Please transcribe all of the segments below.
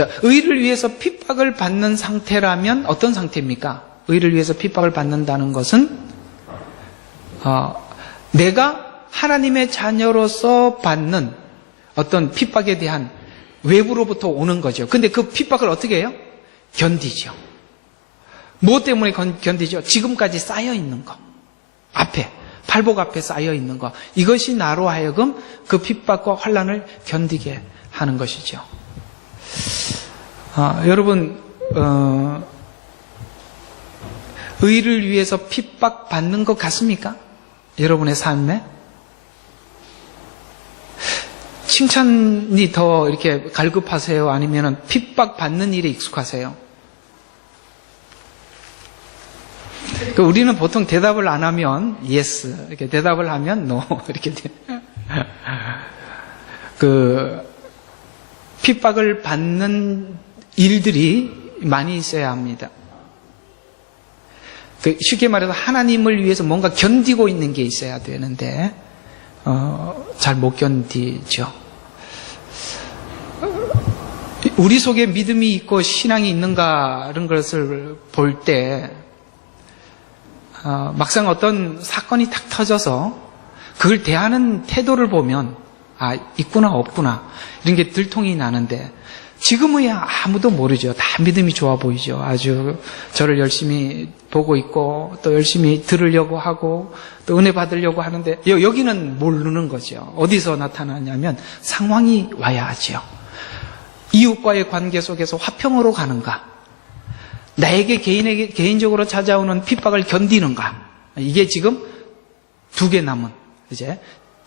자, 의를 위해서 핍박을 받는 상태라면 어떤 상태입니까? 의를 위해서 핍박을 받는다는 것은 내가 하나님의 자녀로서 받는 어떤 핍박에 대한 외부로부터 오는 거죠. 근데 그 핍박을 어떻게 해요? 견디죠. 무엇 때문에 견디죠? 지금까지 쌓여 있는 거. 앞에, 팔복 앞에 쌓여 있는 거. 이것이 나로 하여금 그 핍박과 환난을 견디게 하는 것이죠. 여러분, 의를 위해서 핍박받는 것 같습니까? 여러분의 삶에? 칭찬이 더 이렇게 갈급하세요? 아니면 핍박받는 일에 익숙하세요? 우리는 보통 대답을 안 하면 yes, 이렇게 대답을 하면 no, 이렇게 돼. 핍박을 받는 일들이 많이 있어야 합니다. 쉽게 말해서 하나님을 위해서 뭔가 견디고 있는 게 있어야 되는데 잘 못 견디죠. 우리 속에 믿음이 있고 신앙이 있는가 이런 것을 볼 때 막상 어떤 사건이 탁 터져서 그걸 대하는 태도를 보면 있구나 없구나 이런 게 들통이 나는데 지금은 아무도 모르죠. 다 믿음이 좋아 보이죠. 아주 저를 열심히 보고 있고 또 열심히 들으려고 하고 또 은혜 받으려고 하는데 여기는 모르는 거죠. 어디서 나타나냐면 상황이 와야 하죠. 이웃과의 관계 속에서 화평으로 가는가? 나에게 개인적으로 찾아오는 핍박을 견디는가? 이게 지금 2개 남은 이제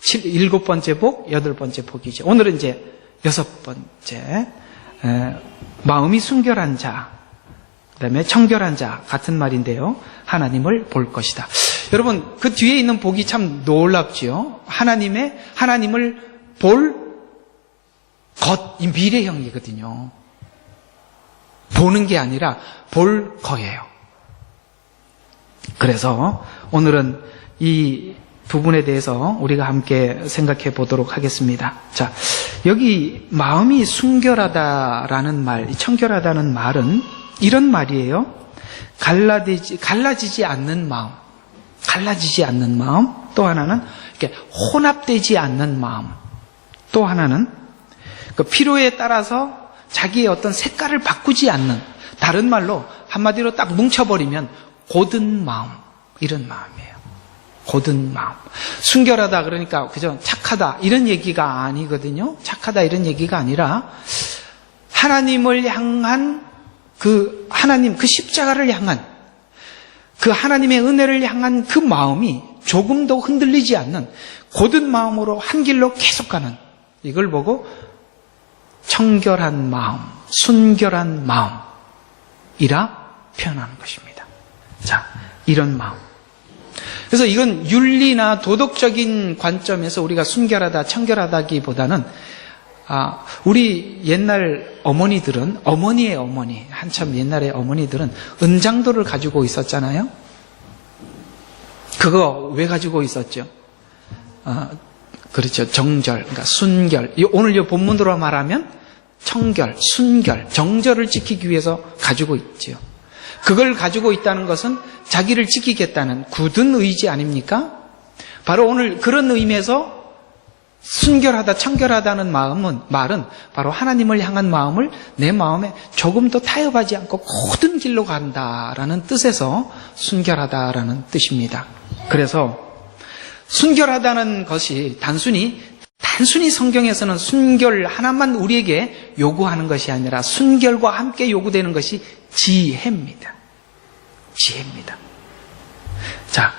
7번째 복, 8번째 복이죠. 오늘은 이제 6번째 마음이 순결한 자, 그다음에 청결한 자 같은 말인데요. 하나님을 볼 것이다. 여러분 그 뒤에 있는 복이 참 놀랍지요. 하나님을 볼 것, 이 미래형이거든요. 보는 게 아니라 볼 거예요. 그래서 오늘은 이 부분에 대해서 우리가 함께 생각해 보도록 하겠습니다. 자, 여기 마음이 순결하다라는 말, 청결하다는 말은 이런 말이에요. 갈라지지 않는 마음. 갈라지지 않는 마음. 또 하나는 이렇게 혼합되지 않는 마음. 또 하나는 그 필요에 따라서 자기의 어떤 색깔을 바꾸지 않는, 다른 말로 한마디로 딱 뭉쳐버리면 고든 마음, 이런 마음이에요. 고든 마음. 순결하다 그러니까 그저 착하다 이런 얘기가 아니거든요. 착하다 이런 얘기가 아니라 하나님을 향한 그 하나님, 그 십자가를 향한 그 하나님의 은혜를 향한 그 마음이 조금도 흔들리지 않는 고든 마음으로 한 길로 계속 가는, 이걸 보고 청결한 마음, 순결한 마음이라 표현하는 것입니다. 자, 이런 마음. 그래서 이건 윤리나 도덕적인 관점에서 우리가 순결하다, 청결하다기보다는 우리 옛날 어머니들은, 어머니의 어머니, 한참 옛날의 어머니들은 은장도를 가지고 있었잖아요. 그거 왜 가지고 있었죠? 그렇죠. 정절, 그러니까 순결. 오늘 이 본문으로 말하면 청결, 순결, 정절을 지키기 위해서 가지고 있지요. 그걸 가지고 있다는 것은 자기를 지키겠다는 굳은 의지 아닙니까? 바로 오늘 그런 의미에서 순결하다, 청결하다는 말은 바로 하나님을 향한 마음을 내 마음에 조금도 타협하지 않고 고든 길로 간다라는 뜻에서 순결하다라는 뜻입니다. 그래서 순결하다는 것이 단순히 성경에서는 순결 하나만 우리에게 요구하는 것이 아니라 순결과 함께 요구되는 것이 지혜입니다. 지혜입니다. 자,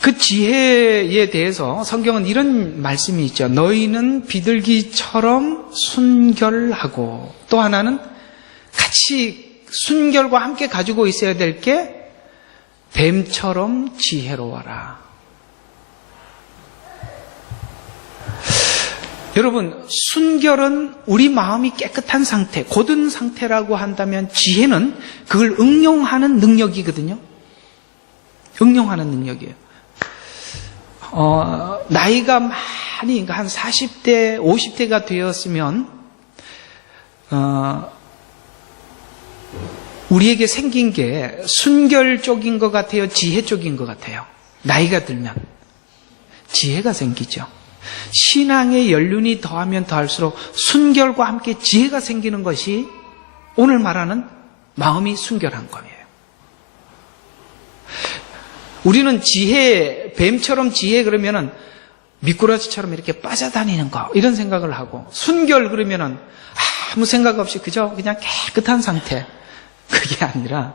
그 지혜에 대해서 성경은 이런 말씀이 있죠. 너희는 비둘기처럼 순결하고, 또 하나는 같이 순결과 함께 가지고 있어야 될 게 뱀처럼 지혜로워라. 여러분, 순결은 우리 마음이 깨끗한 상태, 고든 상태라고 한다면 지혜는 그걸 응용하는 능력이거든요. 응용하는 능력이에요. 나이가 많이, 한 40대, 50대가 되었으면 우리에게 생긴 게 순결 쪽인 것 같아요? 지혜 쪽인 것 같아요? 나이가 들면 지혜가 생기죠. 신앙의 연륜이 더하면 더할수록 순결과 함께 지혜가 생기는 것이 오늘 말하는 마음이 순결한 거예요. 우리는 지혜, 뱀처럼 지혜 그러면은 미꾸라지처럼 이렇게 빠져다니는 거 이런 생각을 하고, 순결 그러면은 아무 생각 없이 그냥 깨끗한 상태. 그게 아니라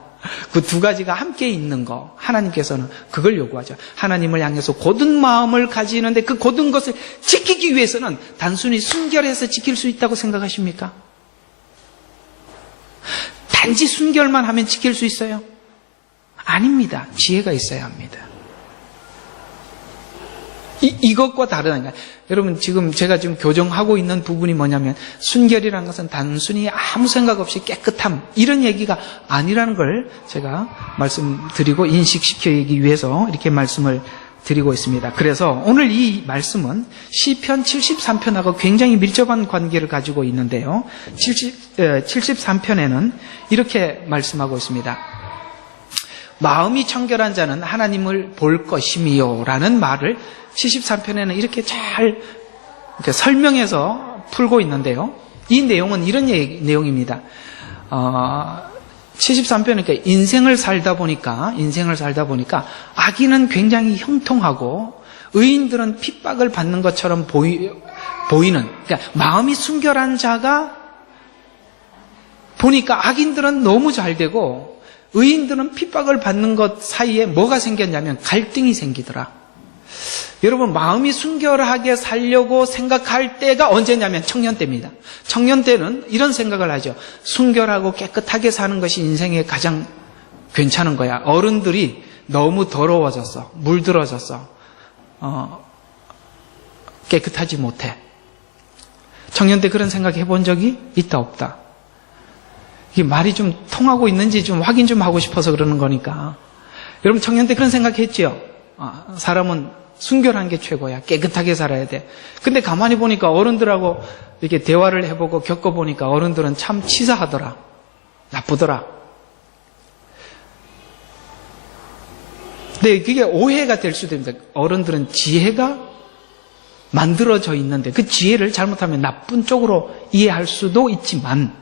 그 두 가지가 함께 있는 거, 하나님께서는 그걸 요구하죠. 하나님을 향해서 곧은 마음을 가지는데 그 곧은 것을 지키기 위해서는 단순히 순결해서 지킬 수 있다고 생각하십니까? 단지 순결만 하면 지킬 수 있어요? 아닙니다. 지혜가 있어야 합니다. 이것과 다르다니까. 여러분, 제가 지금 교정하고 있는 부분이 뭐냐면, 순결이라는 것은 단순히 아무 생각 없이 깨끗함, 이런 얘기가 아니라는 걸 제가 말씀드리고 인식시키기 위해서 이렇게 말씀을 드리고 있습니다. 그래서 오늘 이 말씀은 시편 73편하고 굉장히 밀접한 관계를 가지고 있는데요. 73편에는 이렇게 말씀하고 있습니다. 마음이 청결한 자는 하나님을 볼 것이미요 라는 말을 73편에는 이렇게 잘 설명해서 풀고 있는데요. 이 내용은 이런 내용입니다. 73편은 인생을 살다 보니까 악인은 굉장히 형통하고 의인들은 핍박을 받는 것처럼 보이는, 그러니까 마음이 순결한 자가 보니까 악인들은 너무 잘 되고 의인들은 핍박을 받는 것 사이에 뭐가 생겼냐면 갈등이 생기더라. 여러분, 마음이 순결하게 살려고 생각할 때가 언제냐면 청년 때입니다. 청년 때는 이런 생각을 하죠. 순결하고 깨끗하게 사는 것이 인생에 가장 괜찮은 거야. 어른들이 너무 더러워졌어. 물들어졌어. 깨끗하지 못해. 청년 때 그런 생각 해본 적이 있다 없다? 이게 말이 좀 통하고 있는지 좀 확인 좀 하고 싶어서 그러는 거니까. 여러분, 청년 때 그런 생각했죠? 사람은 순결한 게 최고야. 깨끗하게 살아야 돼. 근데 가만히 보니까 어른들하고 이렇게 대화를 해보고 겪어보니까 어른들은 참 치사하더라. 나쁘더라. 근데 그게 오해가 될 수도 있습니다. 어른들은 지혜가 만들어져 있는데 그 지혜를 잘못하면 나쁜 쪽으로 이해할 수도 있지만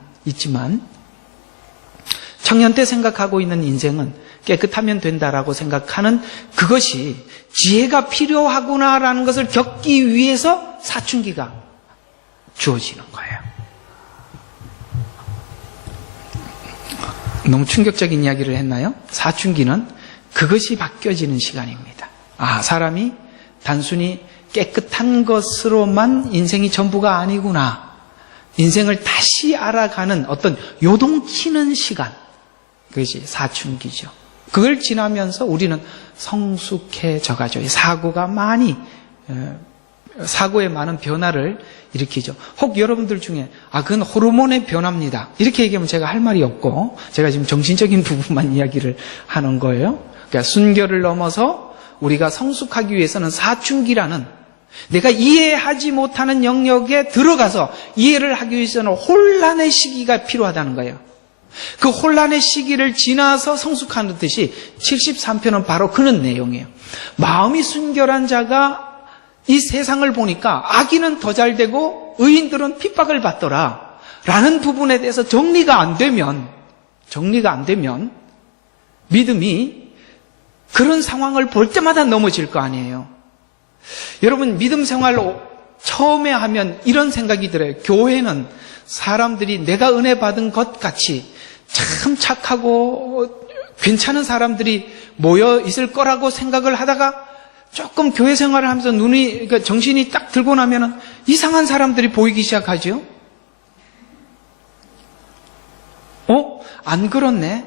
청년 때 생각하고 있는 인생은 깨끗하면 된다라고 생각하는 그것이 지혜가 필요하구나라는 것을 겪기 위해서 사춘기가 주어지는 거예요. 너무 충격적인 이야기를 했나요? 사춘기는 그것이 바뀌어지는 시간입니다. 사람이 단순히 깨끗한 것으로만 인생이 전부가 아니구나. 인생을 다시 알아가는 어떤 요동치는 시간. 그것이 사춘기죠. 그걸 지나면서 우리는 성숙해져 가죠. 사고에 많은 변화를 일으키죠. 혹 여러분들 중에 그건 호르몬의 변화입니다. 이렇게 얘기하면 제가 할 말이 없고 제가 지금 정신적인 부분만 이야기를 하는 거예요. 그러니까 순결을 넘어서 우리가 성숙하기 위해서는 사춘기라는 내가 이해하지 못하는 영역에 들어가서 이해를 하기 위해서는 혼란의 시기가 필요하다는 거예요. 그 혼란의 시기를 지나서 성숙하는 듯이 73편은 바로 그런 내용이에요. 마음이 순결한 자가 이 세상을 보니까 악인은 더 잘 되고 의인들은 핍박을 받더라 라는 부분에 대해서 정리가 안 되면 믿음이 그런 상황을 볼 때마다 넘어질 거 아니에요. 여러분, 믿음 생활로 처음에 하면 이런 생각이 들어요. 교회는 사람들이 내가 은혜 받은 것 같이 참 착하고 괜찮은 사람들이 모여 있을 거라고 생각을 하다가 조금 교회 생활을 하면서 그러니까 정신이 딱 들고 나면은 이상한 사람들이 보이기 시작하죠. 안 그렇네.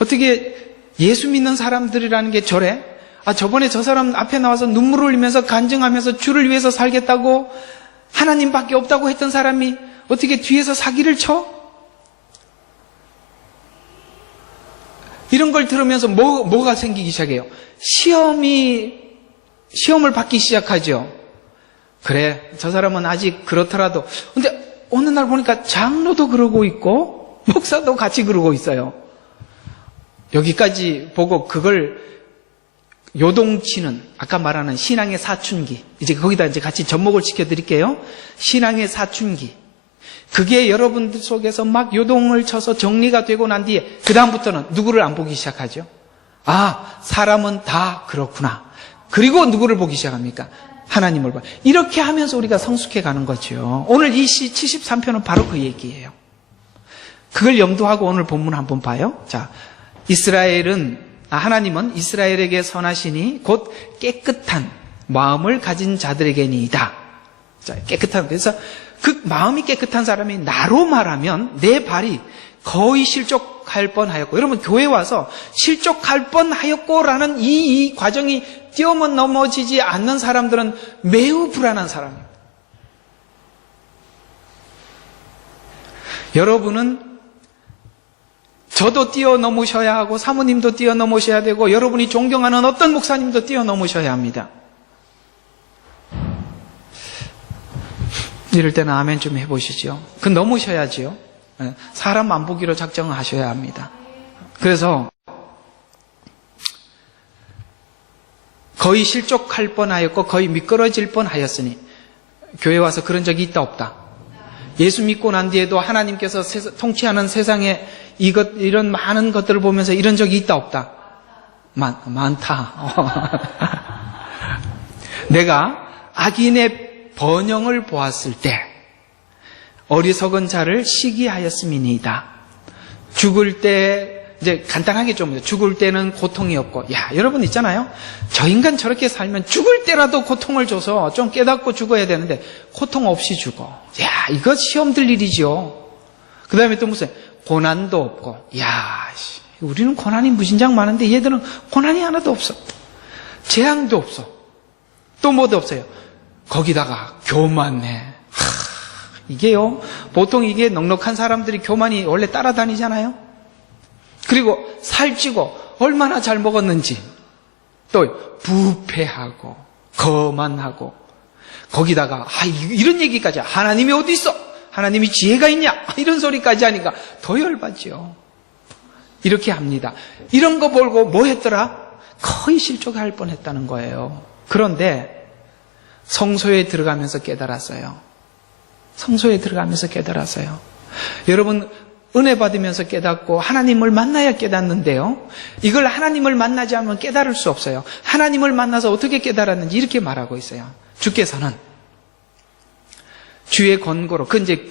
어떻게 예수 믿는 사람들이라는 게 저래? 저번에 저 사람 앞에 나와서 눈물을 흘리면서 간증하면서 주를 위해서 살겠다고 하나님밖에 없다고 했던 사람이 어떻게 뒤에서 사기를 쳐? 이런 걸 들으면서 뭐가 생기기 시작해요? 시험을 받기 시작하죠. 그래, 저 사람은 아직 그렇더라도. 근데 어느 날 보니까 장로도 그러고 있고 목사도 같이 그러고 있어요. 여기까지 보고 그걸 요동치는 아까 말하는 신앙의 사춘기, 이제 거기다 이제 같이 접목을 시켜드릴게요. 신앙의 사춘기. 그게 여러분들 속에서 막 요동을 쳐서 정리가 되고 난 뒤에 그 다음부터는 누구를 안 보기 시작하죠? 아, 사람은 다 그렇구나. 그리고 누구를 보기 시작합니까? 하나님을 봐. 이렇게 하면서 우리가 성숙해 가는 거죠. 오늘 이 시 73편은 바로 그 얘기예요. 그걸 염두하고 오늘 본문 한번 봐요. 자, 하나님은 이스라엘에게 선하시니 곧 깨끗한 마음을 가진 자들에게니이다. 자, 깨끗한, 그래서 그 마음이 깨끗한 사람이 나로 말하면 내 발이 거의 실족할 뻔하였고, 여러분 교회 와서 실족할 뻔하였고라는 이 과정이 뛰어넘어지지 않는 사람들은 매우 불안한 사람입니다. 여러분은 저도 뛰어넘으셔야 하고 사모님도 뛰어넘으셔야 되고 여러분이 존경하는 어떤 목사님도 뛰어넘으셔야 합니다. 이럴 때는 아멘 좀 해보시죠. 그 넘으셔야지요. 사람 안 보기로 작정을 하셔야 합니다. 그래서 거의 실족할 뻔하였고 거의 미끄러질 뻔하였으니 교회 와서 그런 적이 있다 없다? 예수 믿고 난 뒤에도 하나님께서 통치하는 세상에 이런 많은 것들을 보면서 이런 적이 있다 없다? 많다. 내가 악인의 번영을 보았을 때 어리석은 자를 시기하였음이니이다. 죽을 때 이제 간단하게 좀 죽을 때는 고통이 없고, 야 여러분 있잖아요. 저 인간 저렇게 살면 죽을 때라도 고통을 줘서 좀 깨닫고 죽어야 되는데 고통 없이 죽어. 야 이거 시험 들 일이죠. 그 다음에 또 무슨 고난도 없고, 야 우리는 고난이 무진장 많은데 얘들은 고난이 하나도 없어. 재앙도 없어. 또 뭐도 없어요. 거기다가 교만해. 이게요, 보통 이게 넉넉한 사람들이 교만이 원래 따라다니잖아요. 그리고 살찌고 얼마나 잘 먹었는지, 또 부패하고 거만하고, 거기다가 이런 얘기까지, 하나님이 어디 있어? 하나님이 지혜가 있냐? 이런 소리까지 하니까 더 열받죠. 이렇게 합니다. 이런 거 보고 뭐 했더라? 거의 실족할 뻔했다는 거예요. 그런데 성소에 들어가면서 깨달았어요. 성소에 들어가면서 깨달았어요. 여러분 은혜 받으면서 깨닫고 하나님을 만나야 깨닫는데요, 이걸 하나님을 만나지 않으면 깨달을 수 없어요. 하나님을 만나서 어떻게 깨달았는지 이렇게 말하고 있어요. 주께서는 주의 권고로, 그 이제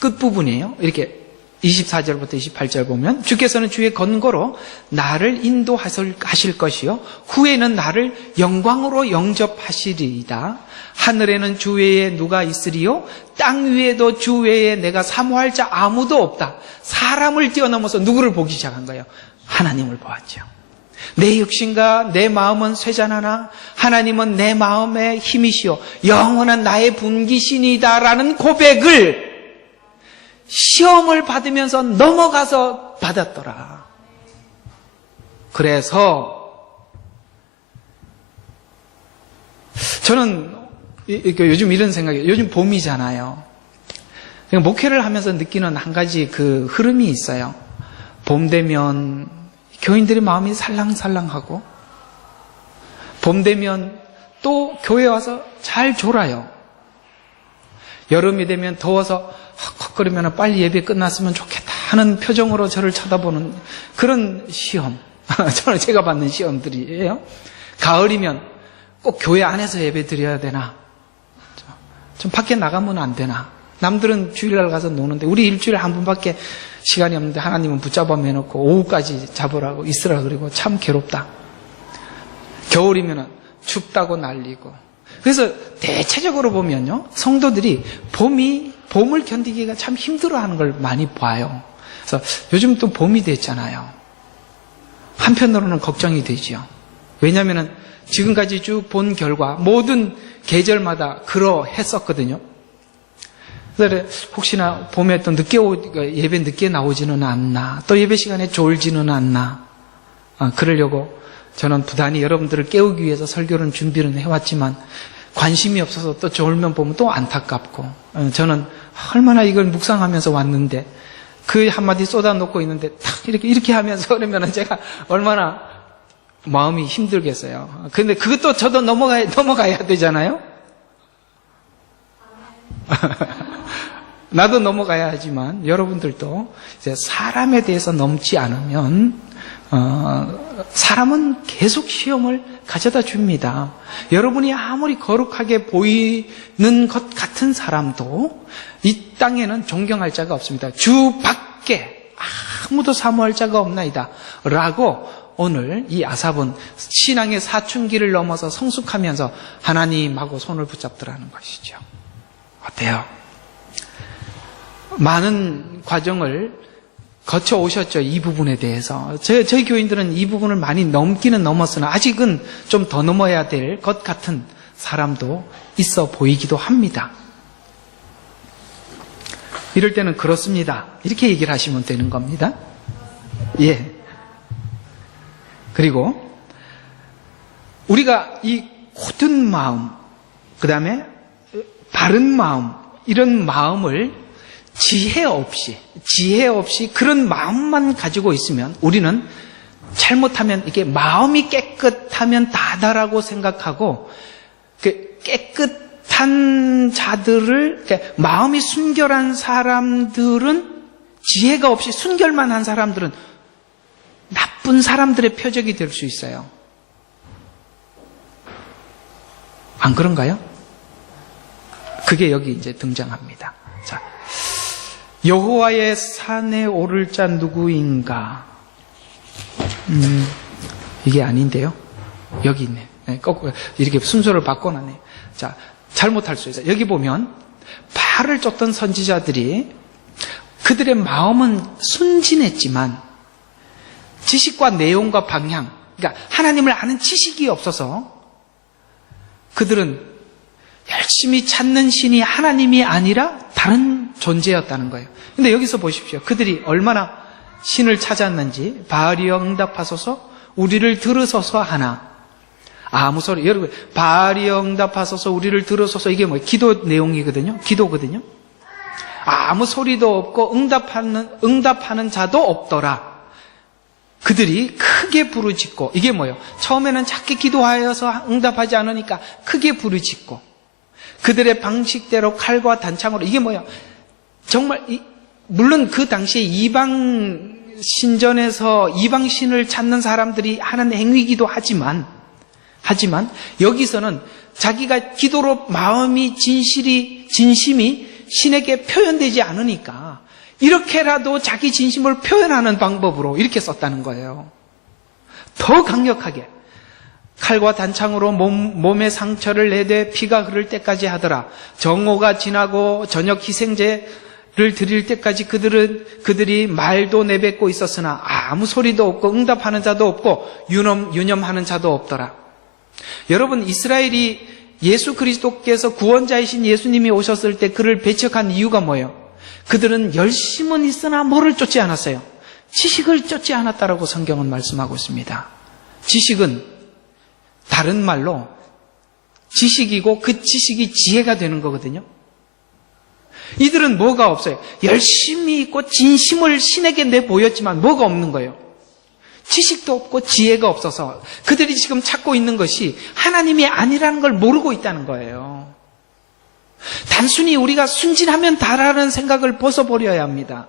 끝부분이에요. 이렇게 24절부터 28절 보면, 주께서는 주의 권고로 나를 인도하실 것이요 후에는 나를 영광으로 영접하시리이다. 하늘에는 주 외에 누가 있으리요? 땅 위에도 주 외에 내가 사모할 자 아무도 없다. 사람을 뛰어넘어서 누구를 보기 시작한 거예요? 하나님을 보았죠. 내 육신과 내 마음은 쇠잔하나 하나님은 내 마음의 힘이시오 영원한 나의 분기신이다라는 고백을 시험을 받으면서 넘어가서 받았더라. 그래서 저는 요즘 이런 생각이에요. 요즘 봄이잖아요. 목회를 하면서 느끼는 한 가지 그 흐름이 있어요. 봄 되면 교인들의 마음이 살랑살랑하고, 봄 되면 또 교회 와서 잘 졸아요. 여름이 되면 더워서 헉헉거리면 빨리 예배 끝났으면 좋겠다 하는 표정으로 저를 쳐다보는 그런 시험, 저는 제가 받는 시험들이에요. 가을이면 꼭 교회 안에서 예배 드려야 되나, 좀 밖에 나가면 안 되나. 남들은 주일날 가서 노는데 우리 일주일에 한 번밖에 시간이 없는데 하나님은 붙잡아 매놓고 오후까지 잡으라고 있으라 그러고 참 괴롭다. 겨울이면 춥다고 난리고. 그래서 대체적으로 보면요, 성도들이 봄을 견디기가 참 힘들어하는 걸 많이 봐요. 그래서 요즘 또 봄이 됐잖아요. 한편으로는 걱정이 되죠. 왜냐하면 지금까지 쭉 본 결과 모든 계절마다 그러했었거든요. 그래서 혹시나 봄에 또 예배 늦게 나오지는 않나, 또 예배 시간에 졸지는 않나, 그러려고 저는 부단히 여러분들을 깨우기 위해서 설교는 준비를 해왔지만, 관심이 없어서 또 졸면 보면 또 안타깝고, 저는 얼마나 이걸 묵상하면서 왔는데 그 한마디 쏟아놓고 있는데 탁 이렇게 하면서 그러면은 제가 얼마나 마음이 힘들겠어요. 근데 그것도 저도 넘어가야 되잖아요. 나도 넘어가야 하지만 여러분들도 이제 사람에 대해서 넘지 않으면 사람은 계속 시험을 가져다 줍니다. 여러분이 아무리 거룩하게 보이는 것 같은 사람도 이 땅에는 존경할 자가 없습니다. 주 밖에 아무도 사모할 자가 없나이다 라고 오늘 이 아삽은 신앙의 사춘기를 넘어서 성숙하면서 하나님하고 손을 붙잡더라는 것이죠. 어때요? 많은 과정을 거쳐 오셨죠, 이 부분에 대해서. 저희 교인들은 이 부분을 많이 넘기는 넘었으나 아직은 좀 더 넘어야 될 것 같은 사람도 있어 보이기도 합니다. 이럴 때는 그렇습니다, 이렇게 얘기를 하시면 되는 겁니다. 예. 그리고 우리가 이 고든 마음, 그 다음에 바른 마음, 이런 마음을 지혜 없이 그런 마음만 가지고 있으면 우리는 잘못하면 이게 마음이 깨끗하면 다다라고 생각하고, 그 깨끗한 자들을, 마음이 순결한 사람들은, 지혜가 없이 순결만 한 사람들은 나쁜 사람들의 표적이 될 수 있어요. 안 그런가요? 그게 여기 이제 등장합니다. 자, 여호와의 산에 오를 자 누구인가? 이게 아닌데요. 여기 있네. 네, 거꾸로 이렇게 순서를 바꿔놨네. 자, 잘못할 수 있어요. 여기 보면 바알을 쫓던 선지자들이 그들의 마음은 순진했지만 지식과 내용과 방향, 그러니까 하나님을 아는 지식이 없어서 그들은 열심히 찾는 신이 하나님이 아니라 다른 존재였다는 거예요. 근데 여기서 보십시오. 그들이 얼마나 신을 찾았는지. 바알이여 응답하소서, 우리를 들으소서 하나. 아무 소리. 여러분, 바알이여 응답하소서, 우리를 들으소서, 이게 뭐예요? 기도 내용이거든요. 기도거든요. 아무 소리도 없고 응답하는 자도 없더라. 그들이 크게 부르짖고, 이게 뭐예요? 처음에는 작게 기도하여서 응답하지 않으니까 크게 부르짖고, 그들의 방식대로 칼과 단창으로, 이게 뭐예요? 정말 물론 그 당시에 이방 신전에서 이방신을 찾는 사람들이 하는 행위이기도 하지만 여기서는 자기가 기도로 마음이 진심이 신에게 표현되지 않으니까 이렇게라도 자기 진심을 표현하는 방법으로 이렇게 썼다는 거예요. 더 강력하게 칼과 단창으로 몸의 상처를 내되 피가 흐를 때까지 하더라. 정오가 지나고 저녁 희생제를 드릴 때까지 그들이 말도 내뱉고 있었으나 아무 소리도 없고 응답하는 자도 없고 유념하는 자도 없더라. 여러분, 이스라엘이 예수 그리스도께서 구원자이신 예수님이 오셨을 때 그를 배척한 이유가 뭐예요? 그들은 열심은 있으나 뭐를 쫓지 않았어요? 지식을 쫓지 않았다라고 성경은 말씀하고 있습니다. 지식은 다른 말로 지식이고 그 지식이 지혜가 되는 거거든요. 이들은 뭐가 없어요? 열심히 있고 진심을 신에게 내보였지만 뭐가 없는 거예요? 지식도 없고 지혜가 없어서 그들이 지금 찾고 있는 것이 하나님이 아니라는 걸 모르고 있다는 거예요. 단순히 우리가 순진하면 다라는 생각을 벗어버려야 합니다.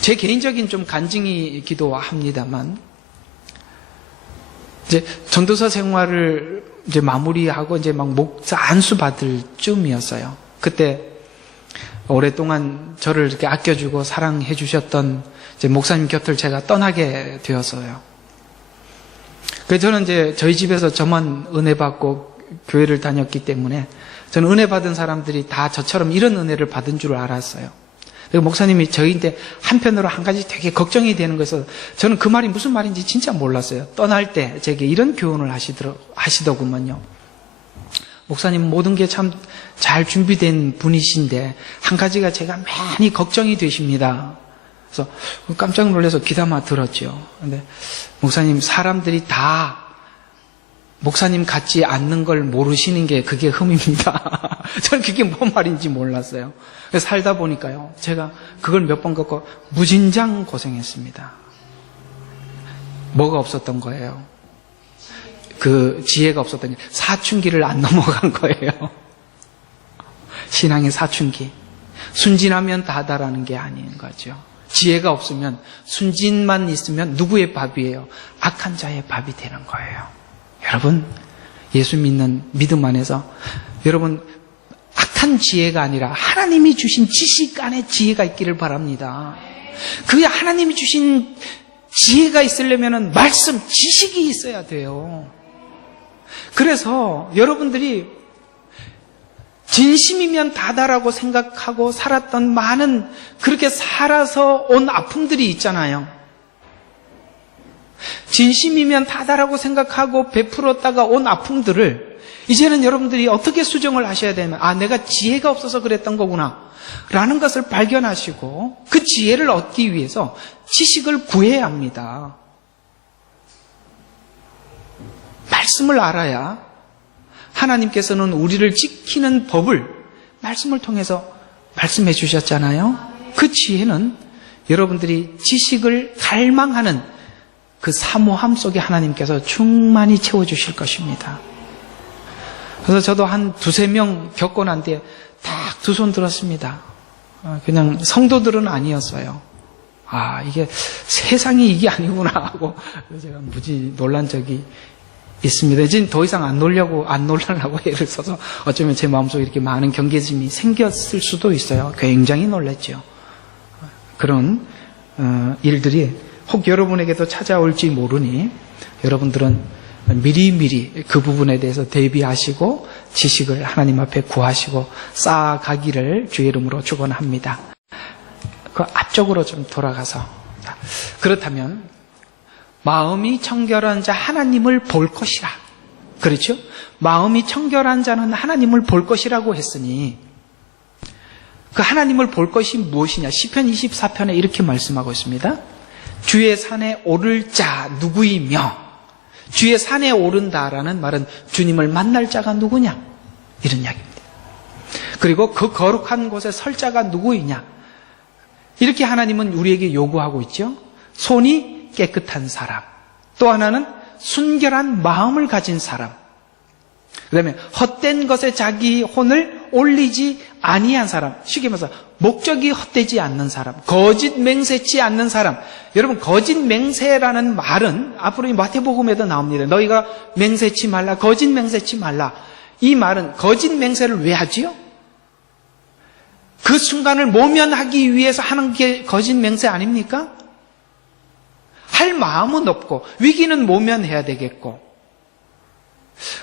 제 개인적인 좀 간증이기도 합니다만, 이제 전도사 생활을 이제 마무리하고 이제 막 목사 안수 받을 쯤이었어요. 그때 오랫동안 저를 이렇게 아껴주고 사랑해 주셨던 이제 목사님 곁을 제가 떠나게 되었어요. 그래서 저는 이제 저희 집에서 저만 은혜 받고 교회를 다녔기 때문에 저는 은혜 받은 사람들이 다 저처럼 이런 은혜를 받은 줄 알았어요. 그리고 목사님이 저희한테 한편으로 한 가지 되게 걱정이 되는 거여서 저는 그 말이 무슨 말인지 진짜 몰랐어요. 떠날 때 제게 이런 교훈을 하시더구먼요. 목사님 모든 게 참 잘 준비된 분이신데 한 가지가 제가 많이 걱정이 되십니다. 그래서 깜짝 놀라서 귀담아 들었죠. 근데 목사님, 사람들이 다 목사님 같지 않는 걸 모르시는 게 그게 흠입니다. 저는 그게 뭔 말인지 몰랐어요. 그래서 살다 보니까요, 제가 그걸 몇 번 겪고 무진장 고생했습니다. 뭐가 없었던 거예요? 그 지혜가 없었던 게 사춘기를 안 넘어간 거예요. 신앙의 사춘기. 순진하면 다다라는 게 아닌 거죠. 지혜가 없으면, 순진만 있으면 누구의 밥이에요? 악한 자의 밥이 되는 거예요. 여러분, 예수 믿는 믿음 안에서 여러분, 악한 지혜가 아니라 하나님이 주신 지식 안에 지혜가 있기를 바랍니다. 그 하나님이 주신 지혜가 있으려면 말씀, 지식이 있어야 돼요. 그래서 여러분들이 진심이면 다다라고 생각하고 살았던 많은, 그렇게 살아서 온 아픔들이 있잖아요. 진심이면 다다라고 생각하고 베풀었다가 온 아픔들을 이제는 여러분들이 어떻게 수정을 하셔야 되면, 아, 내가 지혜가 없어서 그랬던 거구나 라는 것을 발견하시고 그 지혜를 얻기 위해서 지식을 구해야 합니다. 말씀을 알아야 하나님께서는 우리를 지키는 법을 말씀을 통해서 말씀해 주셨잖아요. 그 지혜는 여러분들이 지식을 갈망하는 그 사모함 속에 하나님께서 충만히 채워주실 것입니다. 그래서 저도 한 두세 명 겪고 난 뒤에 딱 두 손 들었습니다. 그냥 성도들은 아니었어요. 아, 이게 세상이 이게 아니구나 하고 제가 무지 놀란 적이 있습니다. 이제 더 이상 안 놀라고 애를 써서 어쩌면 제 마음속에 이렇게 많은 경계심이 생겼을 수도 있어요. 굉장히 놀랐죠. 그런 일들이 혹 여러분에게도 찾아올지 모르니 여러분들은 미리미리 그 부분에 대해서 대비하시고 지식을 하나님 앞에 구하시고 쌓아가기를 주의 이름으로 축원합니다. 그 앞쪽으로 좀 돌아가서, 그렇다면 마음이 청결한 자 하나님을 볼 것이라. 그렇죠? 마음이 청결한 자는 하나님을 볼 것이라고 했으니 그 하나님을 볼 것이 무엇이냐? 시편 24편에 이렇게 말씀하고 있습니다. 주의 산에 오를 자 누구이며, 주의 산에 오른다라는 말은 주님을 만날 자가 누구냐? 이런 이야기입니다. 그리고 그 거룩한 곳에 설 자가 누구이냐? 이렇게 하나님은 우리에게 요구하고 있죠. 손이 깨끗한 사람, 또 하나는 순결한 마음을 가진 사람, 그 다음에 헛된 것에 자기 혼을 올리지 아니한 사람, 쉽게 말해서 목적이 헛되지 않는 사람, 거짓 맹세치 않는 사람. 여러분, 거짓 맹세라는 말은 앞으로 이 마태복음에도 나옵니다. 너희가 맹세치 말라, 거짓 맹세치 말라. 이 말은 거짓 맹세를 왜 하지요? 그 순간을 모면하기 위해서 하는 게 거짓 맹세 아닙니까? 할 마음은 없고 위기는 모면해야 되겠고,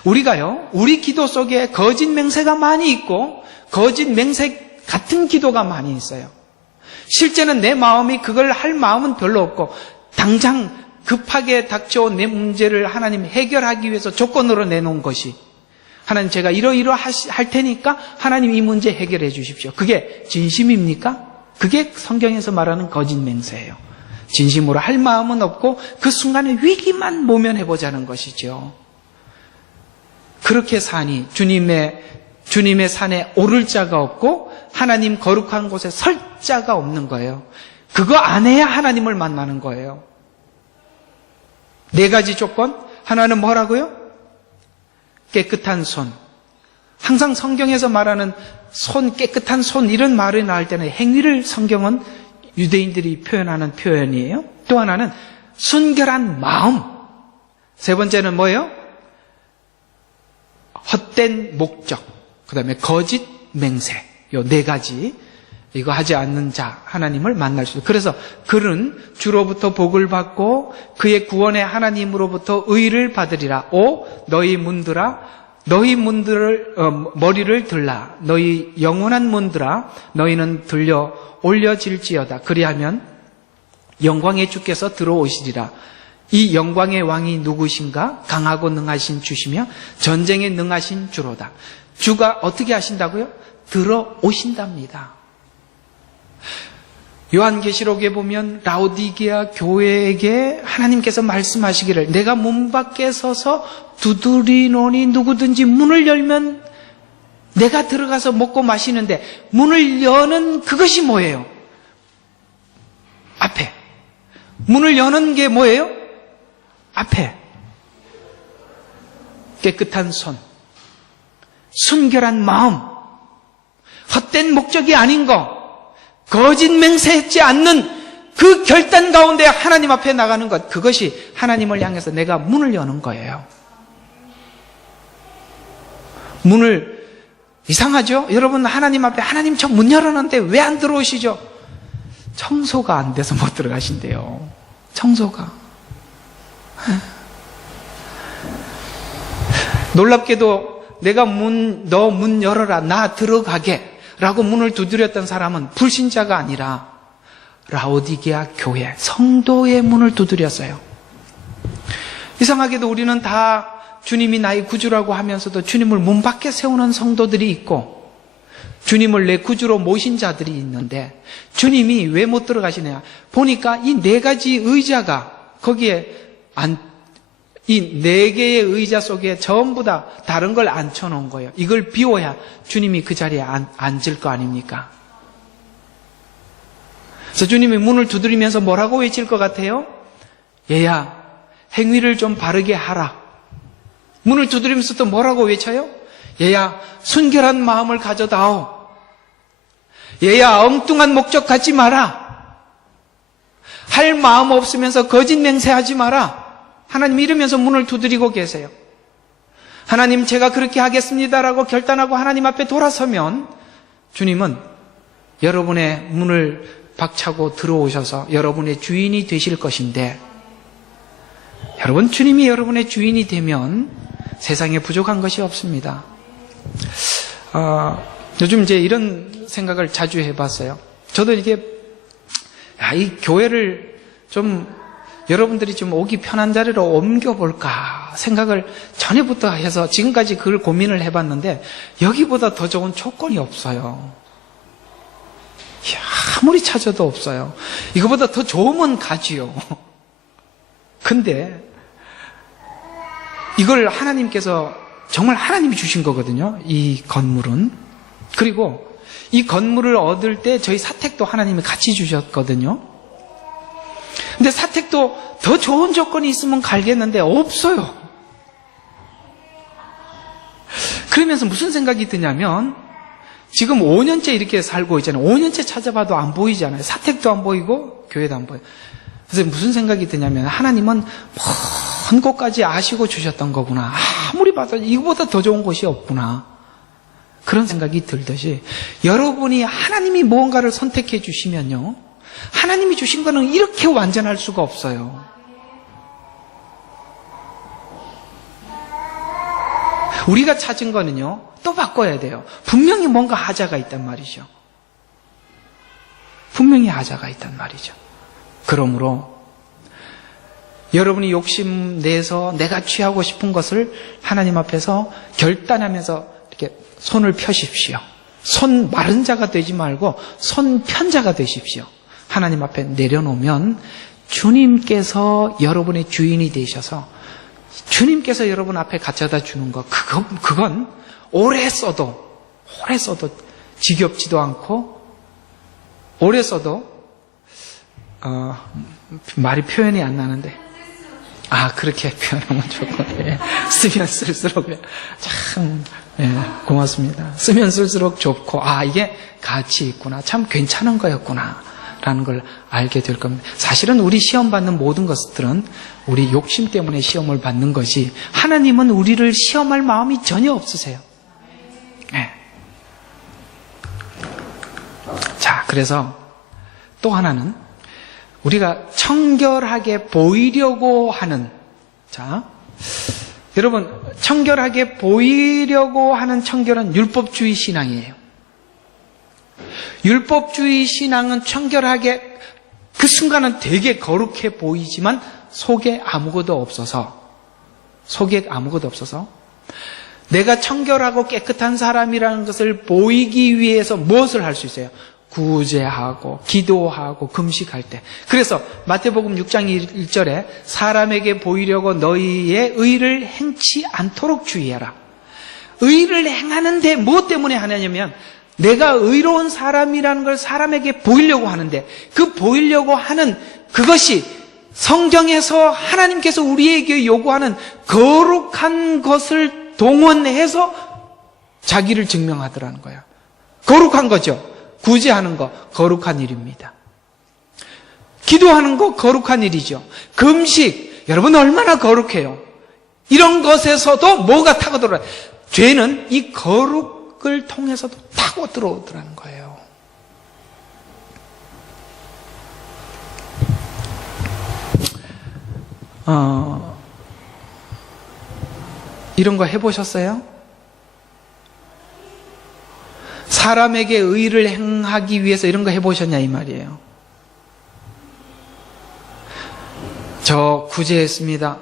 우리가요, 우리 기도 속에 거짓 맹세가 많이 있고 거짓 맹세 같은 기도가 많이 있어요. 실제는 내 마음이 그걸 할 마음은 별로 없고 당장 급하게 닥쳐온 내 문제를 하나님 해결하기 위해서 조건으로 내놓은 것이, 하나님 제가 이러이러 할 테니까 하나님 이 문제 해결해 주십시오. 그게 진심입니까? 그게 성경에서 말하는 거짓 맹세예요. 진심으로 할 마음은 없고 그 순간에 위기만 모면해보자는 것이죠. 그렇게 사니 주님의 산에 오를 자가 없고 하나님 거룩한 곳에 설 자가 없는 거예요. 그거 안 해야 하나님을 만나는 거예요. 네 가지 조건. 하나는 뭐라고요? 깨끗한 손. 항상 성경에서 말하는 손, 깨끗한 손, 이런 말이 나올 때는 행위를 성경은 유대인들이 표현하는 표현이에요. 또 하나는 순결한 마음. 세 번째는 뭐예요? 헛된 목적. 그 다음에 거짓 맹세. 요 네 가지. 이거 하지 않는 자 하나님을 만날 수 있어요. 그래서 그는 주로부터 복을 받고 그의 구원의 하나님으로부터 의를 받으리라. 너희 문들아, 너희 문들을 머리를 들라. 너희 영원한 문들아, 너희는 들려 올려질지어다. 그리하면 영광의 주께서 들어오시리라. 이 영광의 왕이 누구신가? 강하고 능하신 주시며 전쟁에 능하신 주로다. 주가 어떻게 하신다고요? 들어오신답니다. 요한계시록에 보면 라오디게아 교회에게 하나님께서 말씀하시기를 내가 문 밖에 서서 두드리노니 누구든지 문을 열면 내가 들어가서 먹고 마시는데 문을 여는 그것이 뭐예요? 앞에. 문을 여는 게 뭐예요? 앞에. 깨끗한 손, 순결한 마음, 헛된 목적이 아닌 거, 거짓 맹세했지 않는 그 결단 가운데 하나님 앞에 나가는 것, 그것이 하나님을 향해서 내가 문을 여는 거예요. 문을, 이상하죠? 여러분 하나님 앞에 하나님 저 문 열어놨는데 왜 안 들어오시죠? 청소가 안 돼서 못 들어가신대요. 청소가. 놀랍게도 내가 너 문 열어라, 나 들어가게 라고 문을 두드렸던 사람은 불신자가 아니라 라오디게아 교회, 성도의 문을 두드렸어요. 이상하게도 우리는 다 주님이 나의 구주라고 하면서도 주님을 문 밖에 세우는 성도들이 있고 주님을 내 구주로 모신 자들이 있는데 주님이 왜 못 들어가시냐? 보니까 이 네 가지 의자가 거기에 이 네 개의 의자 속에 전부 다 다른 걸 앉혀놓은 거예요. 이걸 비워야 주님이 그 자리에 앉을 거 아닙니까? 그래서 주님이 문을 두드리면서 뭐라고 외칠 것 같아요? 얘야, 행위를 좀 바르게 하라. 문을 두드리면서 또 뭐라고 외쳐요? 얘야, 순결한 마음을 가져다오. 얘야, 엉뚱한 목적 갖지 마라. 할 마음 없으면서 거짓 맹세하지 마라. 하나님 이러면서 문을 두드리고 계세요. 하나님 제가 그렇게 하겠습니다라고 결단하고 하나님 앞에 돌아서면 주님은 여러분의 문을 박차고 들어오셔서 여러분의 주인이 되실 것인데 여러분 주님이 여러분의 주인이 되면 세상에 부족한 것이 없습니다. 요즘 이제 이런 생각을 자주 해봤어요. 저도 이게 이 교회를 좀 여러분들이 좀 오기 편한 자리로 옮겨볼까 생각을 전에부터 해서 지금까지 그걸 고민을 해봤는데 여기보다 더 좋은 조건이 없어요. 아무리 찾아도 없어요. 이거보다 더 좋으면 가지요. 근데 이걸 하나님께서 정말 하나님이 주신 거거든요. 이 건물은. 그리고 이 건물을 얻을 때 저희 사택도 하나님이 같이 주셨거든요. 근데 사택도 더 좋은 조건이 있으면 갈겠는데 없어요. 그러면서 무슨 생각이 드냐면 지금 5년째 이렇게 살고 있잖아요. 5년째 찾아봐도 안 보이잖아요. 사택도 안 보이고 교회도 안 보여요. 그래서 무슨 생각이 드냐면 하나님은 먼 곳까지 아시고 주셨던 거구나. 아무리 봐도 이거보다 더 좋은 곳이 없구나. 그런 생각이 들듯이 여러분이 하나님이 무언가를 선택해 주시면요. 하나님이 주신 거는 이렇게 완전할 수가 없어요. 우리가 찾은 거는요. 또 바꿔야 돼요. 분명히 뭔가 하자가 있단 말이죠. 분명히 하자가 있단 말이죠. 그러므로 여러분이 욕심내서 내가 취하고 싶은 것을 하나님 앞에서 결단하면서 이렇게 손을 펴십시오. 손 마른 자가 되지 말고 손 편 자가 되십시오. 하나님 앞에 내려놓으면 주님께서 여러분의 주인이 되셔서 주님께서 여러분 앞에 가져다 주는 것, 그건 오래 써도 지겹지도 않고 오래 써도 말이 표현이 안 나는데 그렇게 표현하면 좋고 쓰면 쓸수록 참 고맙습니다. 쓰면 쓸수록 좋고 이게 가치 있구나, 참 괜찮은 거였구나 라는 걸 알게 될 겁니다. 사실은 우리 시험 받는 모든 것들은 우리 욕심 때문에 시험을 받는 것이 하나님은 우리를 시험할 마음이 전혀 없으세요. 자, 그래서 또 하나는 우리가 청결하게 보이려고 하는, 자, 여러분, 청결하게 보이려고 하는 청결은 율법주의 신앙이에요. 율법주의 신앙은 청결하게, 그 순간은 되게 거룩해 보이지만 속에 아무것도 없어서 내가 청결하고 깨끗한 사람이라는 것을 보이기 위해서 무엇을 할 수 있어요? 구제하고 기도하고 금식할 때. 그래서 마태복음 6장 1절에 사람에게 보이려고 너희의 의를 행치 않도록 주의해라. 의를 행하는데 뭐 때문에 하냐면 내가 의로운 사람이라는 걸 사람에게 보이려고 하는데 그 보이려고 하는 그것이 성경에서 하나님께서 우리에게 요구하는 거룩한 것을 동원해서 자기를 증명하더라는 거야. 거룩한 거죠. 구제하는 거 거룩한 일입니다. 기도하는 거 거룩한 일이죠. 금식 여러분 얼마나 거룩해요. 이런 것에서도 뭐가 타고 들어와요. 죄는 이 거룩을 통해서도 타고 들어오더라는 거예요. 이런 거 해보셨어요? 사람에게 의를 행하기 위해서 이런 거 해보셨냐 이 말이에요. 저 구제했습니다.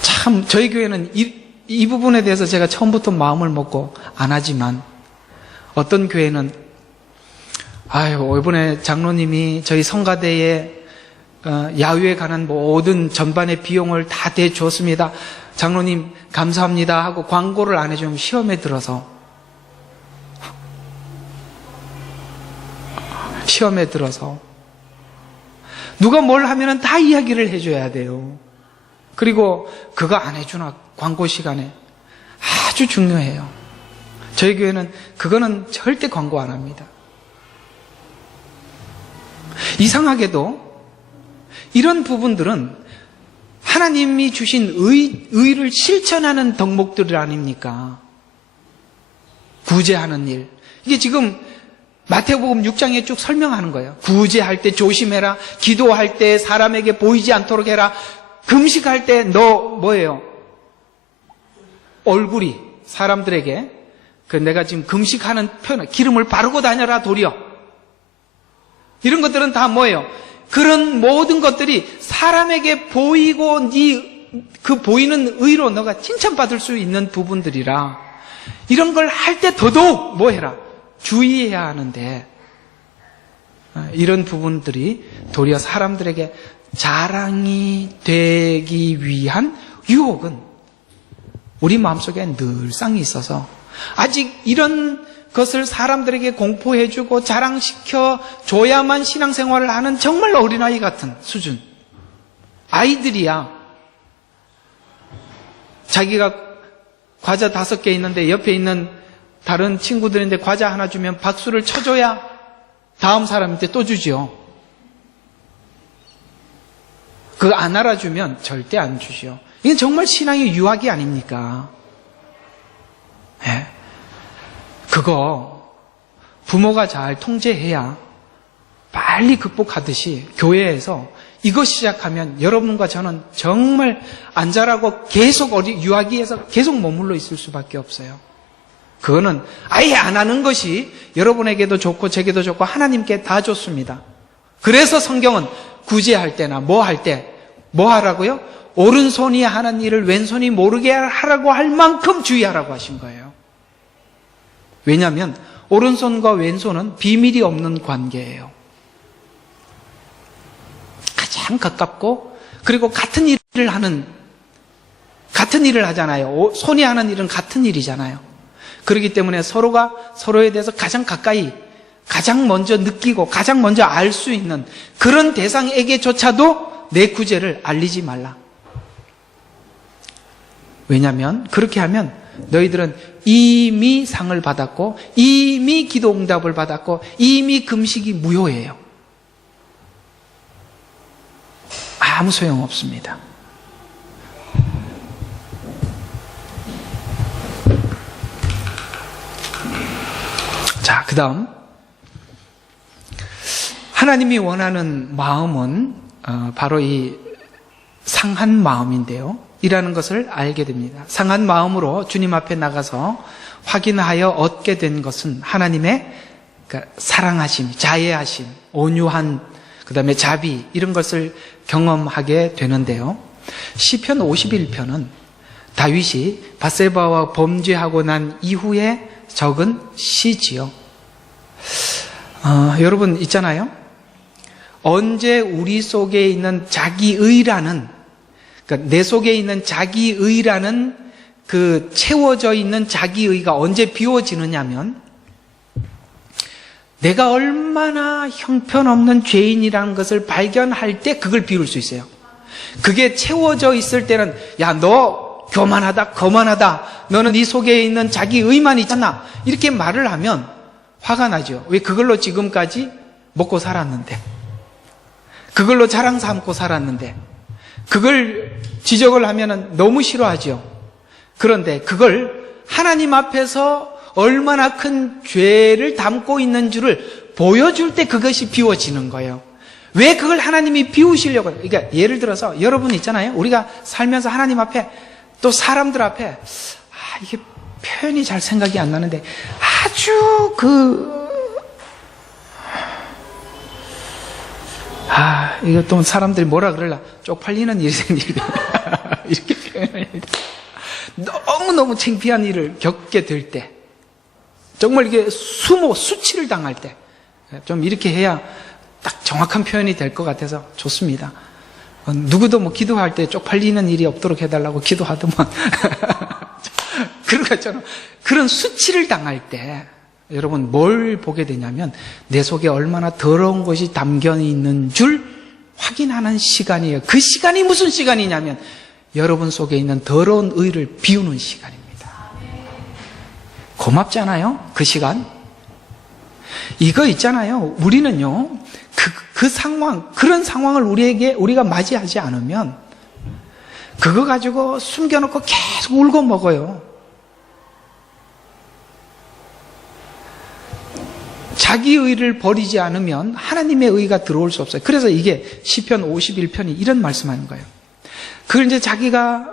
참 저희 교회는 이 부분에 대해서 제가 처음부터 마음을 먹고 안 하지만 어떤 교회는 이번에 장로님이 저희 성가대에 야유에 관한 모든 전반의 비용을 다 대주었습니다. 장로님 감사합니다 하고 광고를 안 해주면 시험에 들어서 누가 뭘 하면은 다 이야기를 해줘야 돼요. 그리고 그거 안 해주나 광고 시간에 아주 중요해요. 저희 교회는 그거는 절대 광고 안 합니다. 이상하게도 이런 부분들은 하나님이 주신 의를 실천하는 덕목들 아닙니까? 구제하는 일. 이게 지금 마태복음 6장에 쭉 설명하는 거예요. 구제할 때 조심해라. 기도할 때 사람에게 보이지 않도록 해라. 금식할 때 너 뭐예요? 얼굴이 사람들에게 내가 지금 금식하는 표현 기름을 바르고 다녀라 도리어. 이런 것들은 다 뭐예요? 그런 모든 것들이 사람에게 보이고 그 보이는 의로 너가 칭찬받을 수 있는 부분들이라 이런 걸 할 때 더더욱 뭐 해라? 주의해야 하는데 이런 부분들이 도리어 사람들에게 자랑이 되기 위한 유혹은 우리 마음속에 늘상 있어서 아직 이런 것을 사람들에게 공포해주고 자랑시켜 줘야만 신앙생활을 하는 정말 어린아이 같은 수준. 아이들이야. 자기가 과자 5개 있는데 옆에 있는 다른 친구들인데 과자 하나 주면 박수를 쳐줘야 다음 사람한테 또 주지요. 그거 안 알아주면 절대 안 주시오. 이건 정말 신앙의 유학이 아닙니까? 네. 그거 부모가 잘 통제해야 빨리 극복하듯이 교회에서 이거 시작하면 여러분과 저는 정말 안 자라고 계속 유아기에서 계속 머물러 있을 수밖에 없어요. 그거는 아예 안 하는 것이 여러분에게도 좋고 제게도 좋고 하나님께 다 좋습니다. 그래서 성경은 구제할 때나 뭐 할 때 뭐 하라고요? 오른손이 하는 일을 왼손이 모르게 하라고 할 만큼 주의하라고 하신 거예요. 왜냐하면 오른손과 왼손은 비밀이 없는 관계예요. 가장 가깝고 그리고 같은 일을 하잖아요. 손이 하는 일은 같은 일이잖아요. 그렇기 때문에 서로가 서로에 대해서 가장 가까이 가장 먼저 느끼고 가장 먼저 알 수 있는 그런 대상에게조차도 내 구제를 알리지 말라. 왜냐하면 그렇게 하면 너희들은 이미 상을 받았고 이미 기도 응답을 받았고 이미 금식이 무효예요. 아무 소용없습니다. 자, 그 다음 하나님이 원하는 마음은 바로 이 상한 마음인데요. 이라는 것을 알게 됩니다. 상한 마음으로 주님 앞에 나가서 확인하여 얻게 된 것은 하나님의 사랑하심, 자애하심, 온유한, 그 다음에 자비 이런 것을 경험하게 되는데요. 시편 51편은 다윗이 밧세바와 범죄하고 난 이후에 적은 시지요. 여러분 있잖아요. 언제 우리 속에 있는 자기의라는, 그러니까 내 속에 있는 자기의라는 그 채워져 있는 자기의가 언제 비워지느냐면, 내가 얼마나 형편없는 죄인이라는 것을 발견할 때 그걸 비울 수 있어요. 그게 채워져 있을 때는, 야, 너 교만하다, 거만하다, 너는 네 속에 있는 자기의만 있잖아, 이렇게 말을 하면 화가 나죠. 왜? 그걸로 지금까지 먹고 살았는데, 그걸로 자랑 삼고 살았는데, 그걸 지적을 하면 너무 싫어하죠. 그런데 그걸 하나님 앞에서 얼마나 큰 죄를 담고 있는 줄을 보여줄 때 그것이 비워지는 거예요. 왜 그걸 하나님이 비우시려고 해요? 그러니까 예를 들어서 여러분 있잖아요. 우리가 살면서 하나님 앞에, 또 사람들 앞에, 이게 표현이 잘 생각이 안 나는데, 아주 이거 또 사람들이 뭐라 그럴라, 쪽팔리는 일이 생기게 이렇게 표현해야 돼. 너무너무 창피한 일을 겪게 될 때, 정말 이게 수치를 당할 때, 좀 이렇게 해야 딱 정확한 표현이 될 것 같아서 좋습니다. 누구도 뭐 기도할 때 쪽팔리는 일이 없도록 해달라고 기도하더만 그런 것처럼, 그런 수치를 당할 때 여러분 뭘 보게 되냐면, 내 속에 얼마나 더러운 것이 담겨 있는 줄 확인하는 시간이에요. 그 시간이 무슨 시간이냐면, 여러분 속에 있는 더러운 의를 비우는 시간입니다. 고맙잖아요, 그 시간. 이거 있잖아요, 우리는요, 그 상황, 그런 상황을 우리가 맞이하지 않으면 그거 가지고 숨겨놓고 계속 울고 먹어요. 자기 의를 버리지 않으면 하나님의 의가 들어올 수 없어요. 그래서 이게 시편 51편이 이런 말씀하는 거예요. 그걸 이제 자기가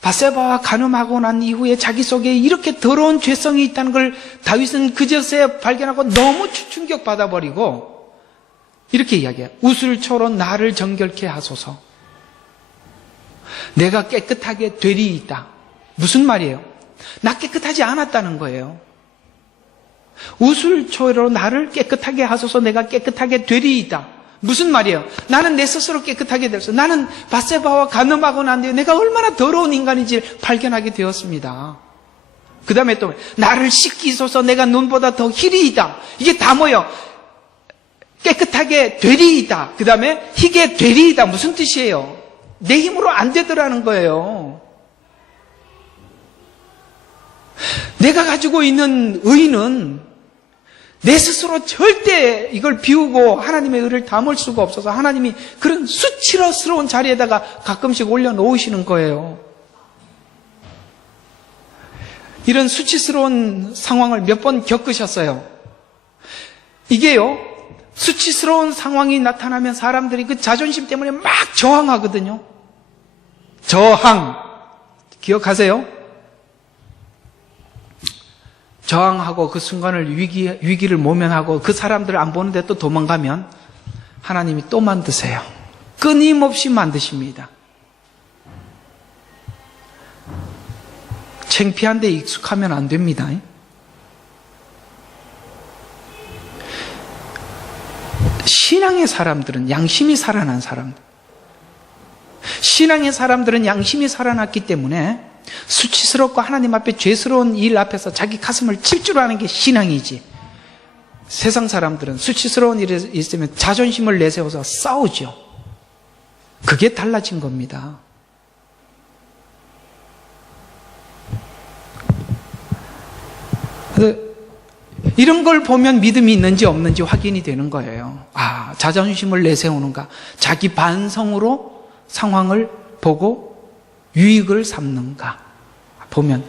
밧세바와 간음하고 난 이후에 자기 속에 이렇게 더러운 죄성이 있다는 걸 다윗은 그제서야 발견하고 너무 충격 받아버리고 이렇게 이야기해요. 우슬초로 나를 정결케 하소서. 내가 깨끗하게 되리이다. 무슨 말이에요? 나 깨끗하지 않았다는 거예요. 우슬초로 나를 깨끗하게 하소서. 내가 깨끗하게 되리이다. 무슨 말이에요? 나는 내 스스로 깨끗하게 됐어. 나는 밧세바와 간음하고 난 뒤에 내가 얼마나 더러운 인간인지 발견하게 되었습니다. 그 다음에 또 나를 씻기소서. 내가 눈보다 더 희리이다. 이게 다 뭐예요? 깨끗하게 되리이다. 그 다음에 희게 되리이다. 무슨 뜻이에요? 내 힘으로 안 되더라는 거예요. 내가 가지고 있는 의는 내 스스로 절대 이걸 비우고 하나님의 의를 담을 수가 없어서 하나님이 그런 수치스러운 자리에다가 가끔씩 올려놓으시는 거예요. 이런 수치스러운 상황을 몇 번 겪으셨어요. 이게요, 수치스러운 상황이 나타나면 사람들이 그 자존심 때문에 막 저항하거든요. 저항. 기억하세요? 저항하고 그 순간을 위기를 모면하고 그 사람들을 안 보는데 또 도망가면 하나님이 또 만드세요. 끊임없이 만드십니다. 창피한 데 익숙하면 안 됩니다. 신앙의 사람들은 양심이 살아난 사람들. 신앙의 사람들은 양심이 살아났기 때문에 수치스럽고 하나님 앞에 죄스러운 일 앞에서 자기 가슴을 칠 줄 아는 게 신앙이지. 세상 사람들은 수치스러운 일이 있으면 자존심을 내세워서 싸우죠. 그게 달라진 겁니다. 이런 걸 보면 믿음이 있는지 없는지 확인이 되는 거예요. 자존심을 내세우는가, 자기 반성으로 상황을 보고 유익을 삼는가 보면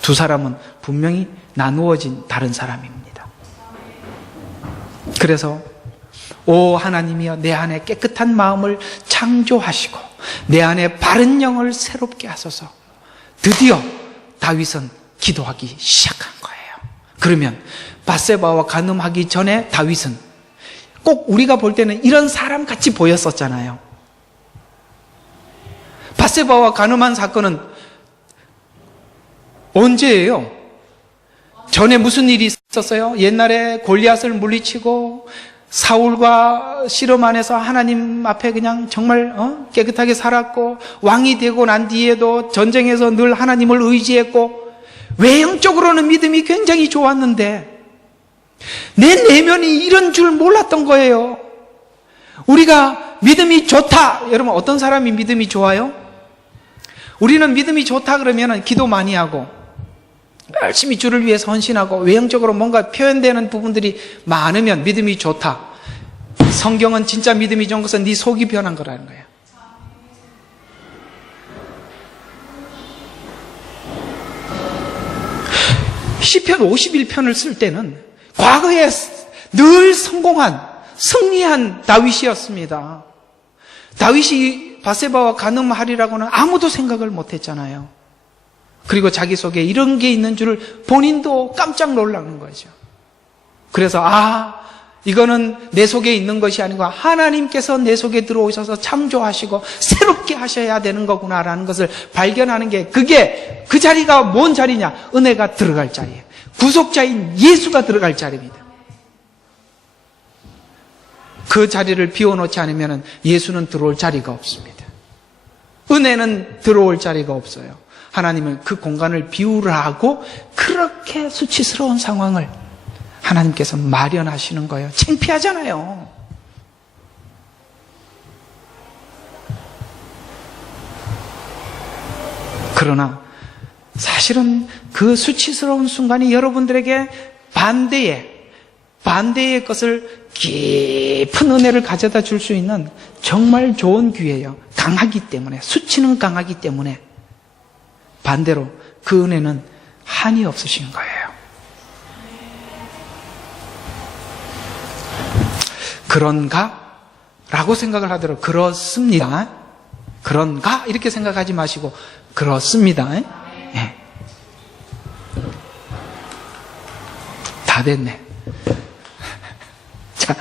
두 사람은 분명히 나누어진 다른 사람입니다. 그래서 오 하나님이여, 내 안에 깨끗한 마음을 창조하시고 내 안에 바른 영을 새롭게 하소서. 드디어 다윗은 기도하기 시작한 거예요. 그러면 밧세바와 간음하기 전에 다윗은 꼭 우리가 볼 때는 이런 사람 같이 보였었잖아요. 밧세바와 간음한 사건은 언제예요? 전에 무슨 일이 있었어요? 옛날에 골리앗을 물리치고 사울과 씨름 안에서 하나님 앞에 그냥 정말 깨끗하게 살았고, 왕이 되고 난 뒤에도 전쟁에서 늘 하나님을 의지했고, 외형적으로는 믿음이 굉장히 좋았는데 내 내면이 이런 줄 몰랐던 거예요. 우리가 믿음이 좋다. 여러분, 어떤 사람이 믿음이 좋아요? 우리는 믿음이 좋다 그러면 기도 많이 하고 열심히 주를 위해서 헌신하고 외형적으로 뭔가 표현되는 부분들이 많으면 믿음이 좋다. 성경은 진짜 믿음이 좋은 것은 네 속이 변한 거라는 거예요. 시편 51편을 쓸 때는 과거에 늘 성공한, 승리한 다윗이었습니다. 다윗이 밧세바와 간음하리라고는 아무도 생각을 못했잖아요. 그리고 자기 속에 이런 게 있는 줄 본인도 깜짝 놀라는 거죠. 그래서 이거는 내 속에 있는 것이 아니고 하나님께서 내 속에 들어오셔서 창조하시고 새롭게 하셔야 되는 거구나라는 것을 발견하는 게, 그게 그 자리가 뭔 자리냐? 은혜가 들어갈 자리예요. 구속자인 예수가 들어갈 자리입니다. 그 자리를 비워놓지 않으면 예수는 들어올 자리가 없습니다. 은혜는 들어올 자리가 없어요. 하나님은 그 공간을 비우라고 그렇게 수치스러운 상황을 하나님께서 마련하시는 거예요. 창피하잖아요. 그러나 사실은 그 수치스러운 순간이 여러분들에게 반대의 것을 깊은 은혜를 가져다 줄 수 있는 정말 좋은 기회예요. 강하기 때문에, 수치는 강하기 때문에. 반대로 그 은혜는 한이 없으신 거예요. 그런가? 라고 생각을 하더라도 그렇습니다. 그런가? 이렇게 생각하지 마시고 그렇습니다. 네. 다 됐네. 자,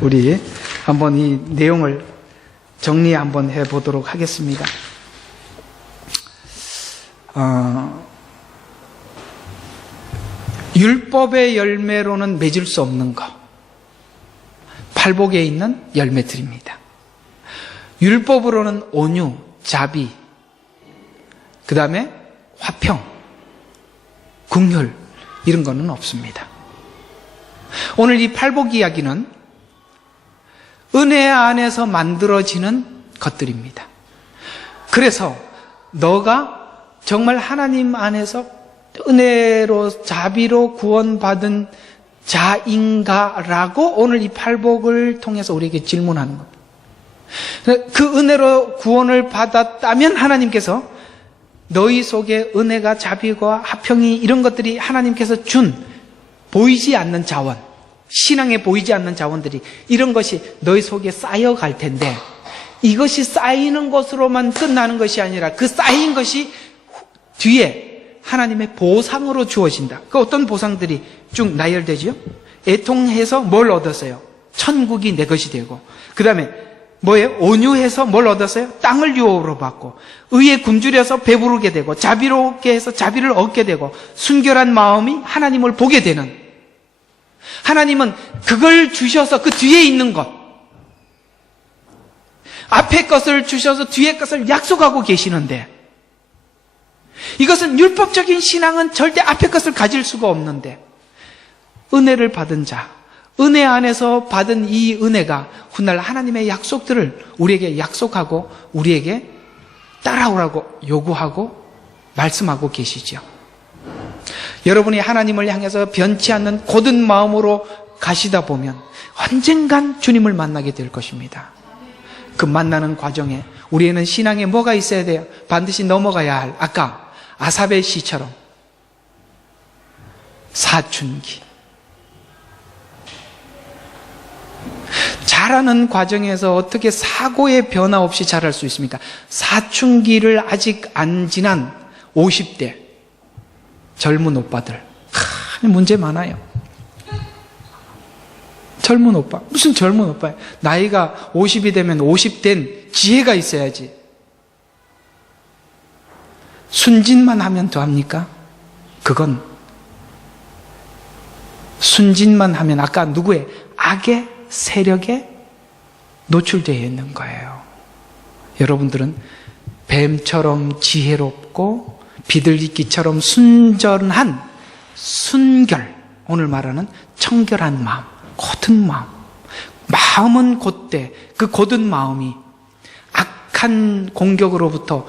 우리 한번 이 내용을 정리 한번 해보도록 하겠습니다. 율법의 열매로는 맺을 수 없는 것, 팔복에 있는 열매들입니다. 율법으로는 온유, 자비, 그 다음에 화평, 긍휼, 이런 거는 없습니다. 오늘 이 팔복 이야기는 은혜 안에서 만들어지는 것들입니다. 그래서 너가 정말 하나님 안에서 은혜로, 자비로 구원받은 자인가라고 오늘 이 팔복을 통해서 우리에게 질문하는 겁니다. 그 은혜로 구원을 받았다면 하나님께서 너희 속에 은혜가, 자비가, 화평이, 이런 것들이 하나님께서 준 보이지 않는 자원, 신앙에 보이지 않는 자원들이, 이런 것이 너희 속에 쌓여갈 텐데, 이것이 쌓이는 것으로만 끝나는 것이 아니라 그 쌓인 것이 뒤에 하나님의 보상으로 주어진다. 그 어떤 보상들이 쭉 나열되지요? 애통해서 뭘 얻었어요? 천국이 내 것이 되고, 그 다음에 뭐예요? 온유해서 뭘 얻었어요? 땅을 유업으로 받고, 의에 굶주려서 배부르게 되고, 자비롭게 해서 자비를 얻게 되고, 순결한 마음이 하나님을 보게 되는, 하나님은 그걸 주셔서 그 뒤에 있는 것, 앞에 것을 주셔서 뒤에 것을 약속하고 계시는데, 이것은 율법적인 신앙은 절대 앞에 것을 가질 수가 없는데, 은혜를 받은 자, 은혜 안에서 받은 이 은혜가 훗날 하나님의 약속들을 우리에게 약속하고 우리에게 따라오라고 요구하고 말씀하고 계시죠. 여러분이 하나님을 향해서 변치 않는 곧은 마음으로 가시다 보면 언젠간 주님을 만나게 될 것입니다. 그 만나는 과정에 우리에는 신앙에 뭐가 있어야 돼요? 반드시 넘어가야 할, 아까 아삽의 시처럼 사춘기. 자라는 과정에서 어떻게 사고의 변화 없이 자랄 수 있습니까? 사춘기를 아직 안 지난 50대 젊은 오빠들, 문제 많아요. 젊은 오빠, 무슨 젊은 오빠예요? 나이가 50이 되면 50된 지혜가 있어야지. 순진만 하면 더합니까? 그건 순진만 하면 아까 누구의 악의 세력에 노출되어 있는 거예요. 여러분들은 뱀처럼 지혜롭고 비둘기처럼 순전한 순결, 오늘 말하는 청결한 마음, 곧은 마음. 마음은 곧되 그 곧은 마음이 악한 공격으로부터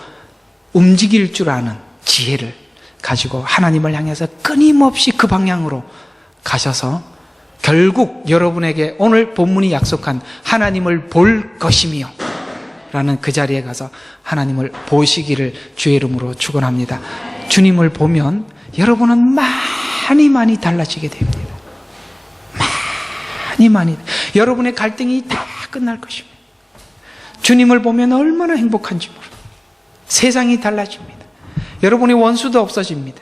움직일 줄 아는 지혜를 가지고 하나님을 향해서 끊임없이 그 방향으로 가셔서 결국 여러분에게 오늘 본문이 약속한 하나님을 볼 것이며 라는 그 자리에 가서 하나님을 보시기를 주의 이름으로 축원합니다. 주님을 보면 여러분은 많이 달라지게 됩니다. 많이 여러분의 갈등이 다 끝날 것입니다. 주님을 보면 얼마나 행복한지 모릅니다. 세상이 달라집니다. 여러분의 원수도 없어집니다.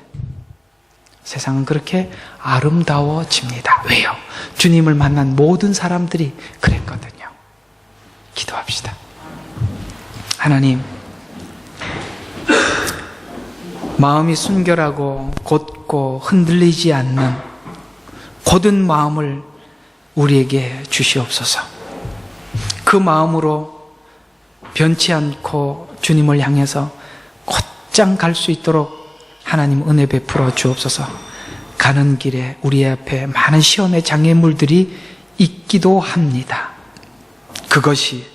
세상은 그렇게 아름다워집니다. 왜요? 주님을 만난 모든 사람들이 그랬거든요. 기도합시다. 하나님, 마음이 순결하고 곧고 흔들리지 않는 곧은 마음을 우리에게 주시옵소서. 그 마음으로 변치 않고 주님을 향해서 곧장 갈 수 있도록 하나님 은혜 베풀어 주옵소서. 가는 길에 우리 앞에 많은 시험의 장애물들이 있기도 합니다. 그것이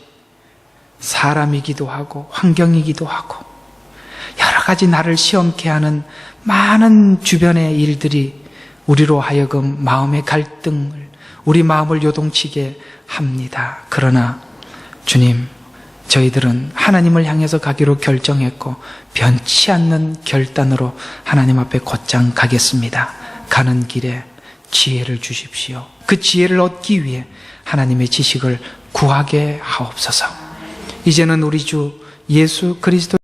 사람이기도 하고 환경이기도 하고 여러 가지 나를 시험케 하는 많은 주변의 일들이 우리로 하여금 마음의 갈등을, 우리 마음을 요동치게 합니다. 그러나 주님, 저희들은 하나님을 향해서 가기로 결정했고 변치 않는 결단으로 하나님 앞에 곧장 가겠습니다. 가는 길에 지혜를 주십시오. 그 지혜를 얻기 위해 하나님의 지식을 구하게 하옵소서. 이제는 우리 주 예수 그리스도